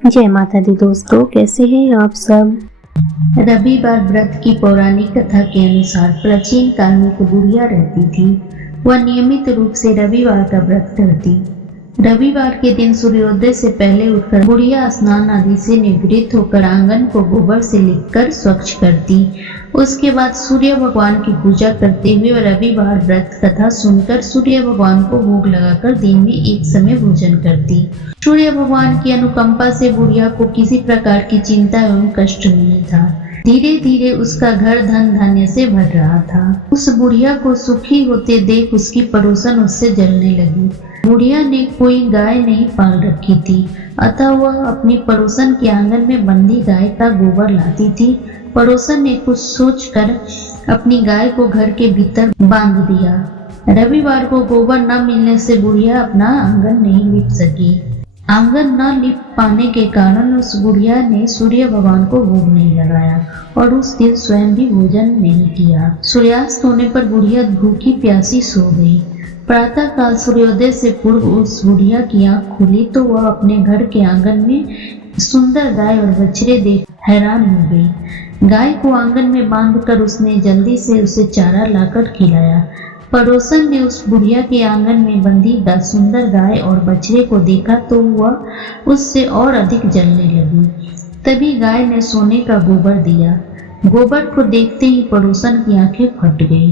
जय माता दी दोस्तों, कैसे हैं आप सब। रविवार व्रत की पौराणिक कथा के अनुसार प्राचीन काल में एक बुढ़िया रहती थी। वह नियमित रूप से रविवार का व्रत करती। रविवार के दिन सूर्योदय से पहले उठकर बुढ़िया स्नान आदि से निवृत्त होकर आंगन को गोबर से लिपकर स्वच्छ करती। उसके बाद सूर्य भगवान की पूजा करते हुए रविवार व्रत कथा सुनकर सूर्य भगवान को भोग लगाकर दिन में एक समय भोजन करती। सूर्य भगवान की अनुकंपा से बुढ़िया को किसी प्रकार की चिंता एवं कष्ट नहीं था। धीरे धीरे उसका घर धन धान्य से भर रहा था। उस बुढ़िया को सुखी होते देख उसकी पड़ोसन उससे जलने लगी। बुढ़िया ने कोई गाय नहीं पाल रखी थी, अतः वह अपनी पड़ोसन के आंगन में बंधी गाय का गोबर लाती थी। पड़ोसन ने कुछ सोचकर अपनी गाय को घर के भीतर बांध दिया। रविवार को गोबर न मिलने से बुढ़िया अपना आंगन नहीं लिप सकी। आंगन न लिप पाने के कारण उस बुढ़िया ने सूर्य भगवान को भोग नहीं लगाया और उस दिन स्वयं भी भोजन नहीं किया। सूर्यास्त होने पर बुढ़िया भूखी प्यासी सो गई। प्रातः काल सूर्योदय से पूर्व उस बुढ़िया की आंख खुली तो वह अपने घर के आंगन में सुंदर गाय और बछड़े देख हैरान हो गई। गाय को आंगन में बांधकर उसने जल्दी से उसे चारा लाकर खिलाया। पड़ोसन ने उस बुढ़िया के आंगन में बंधी सुंदर गाय और बछड़े को देखा तो वह उससे और अधिक जलने लगी। तभी गाय ने सोने का गोबर दिया। गोबर को देखते ही पड़ोसन की आंखें फट गईं।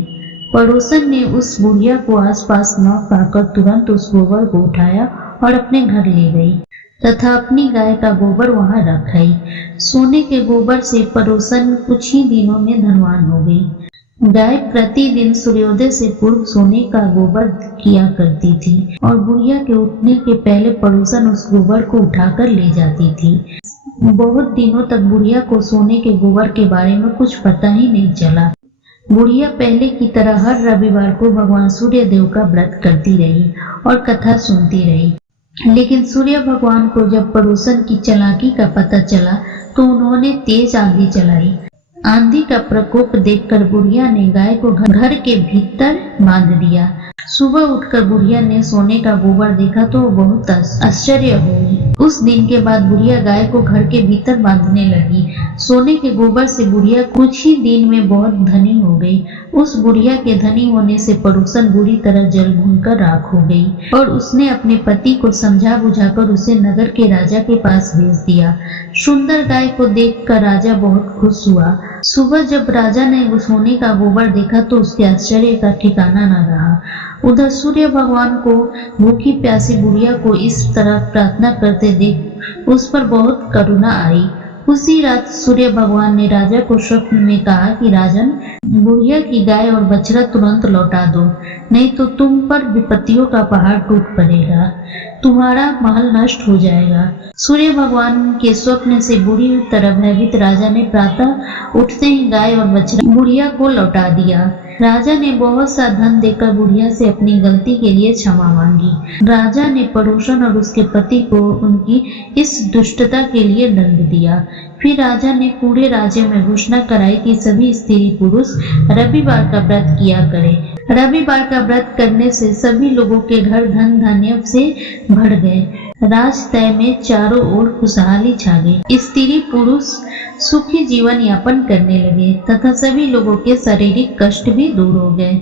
पड़ोसन ने उस बुढ़िया को आसपास न पाकर तुरंत उस गोबर को उठाया और अपने घर ले गई तथा अपनी गाय का गोबर वहां रख आई। सोने के गोबर से पड़ोसन कुछ ही दिनों में धनवान हो गई। गाय प्रतिदिन सूर्योदय से पूर्व सोने का गोबर किया करती थी और बुढ़िया के उठने के पहले पड़ोसन उस गोबर को उठाकर ले जाती थी। बहुत दिनों तक बुढ़िया को सोने के गोबर के बारे में कुछ पता ही नहीं चला। बुढ़िया पहले की तरह हर रविवार को भगवान सूर्य देव का व्रत करती रही और कथा सुनती रही। लेकिन सूर्य भगवान को जब पड़ोसन की चालाकी का पता चला तो उन्होंने तेज आंधी चलाई। आंधी का प्रकोप देखकर बुढ़िया ने गाय को घर के भीतर बांध दिया। सुबह उठकर बुढ़िया ने सोने का गोबर देखा तो बहुत आश्चर्य हुई। उस दिन के बाद बुढ़िया गाय को घर के भीतर बांधने लगी। सोने के गोबर से बुढ़िया कुछ ही दिन में बहुत धनी हो गई। उस बुढ़िया के धनी होने से पड़ोसन बुरी तरह जल भूनकर राख हो गई और उसने अपने पति को समझा बुझाकर उसे नगर के राजा के पास भेज दिया। सुंदर गाय को देखकर राजा बहुत खुश हुआ। सुबह जब राजा ने वो सोने का गोबर देखा तो उसके आश्चर्य का ठिकाना न रहा। उधर सूर्य भगवान को भूखी प्यासी बुढ़िया को इस तरह प्रार्थना करते देख उस पर बहुत करुणा आई। उसी रात सूर्य भगवान ने राजा को स्वप्न में कहा कि राजन, बुढ़िया की गाय और बछड़ा तुरंत लौटा दो, नहीं तो तुम पर विपत्तियों का पहाड़ टूट पड़ेगा, तुम्हारा महल नष्ट हो जाएगा। सूर्य भगवान के स्वप्न से बुरी तरह भयभीत राजा ने प्रातः उठते ही गाय और बछड़ा बुढ़िया को लौटा दिया। राजा ने बहुत सा धन देकर बुढ़िया से अपनी गलती के लिए क्षमा मांगी। राजा ने पड़ोसन और उसके पति को उनकी इस दुष्टता के लिए दंड दिया। फिर राजा ने पूरे राज्य में घोषणा कराई कि सभी स्त्री पुरुष रविवार का व्रत किया करें। रविवार का व्रत करने से सभी लोगों के घर धन धान्य से भर गए। राजतय में चारों ओर खुशहाली छा गई। स्त्री पुरुष सुखी जीवन यापन करने लगे तथा सभी लोगों के शारीरिक कष्ट भी दूर हो गए।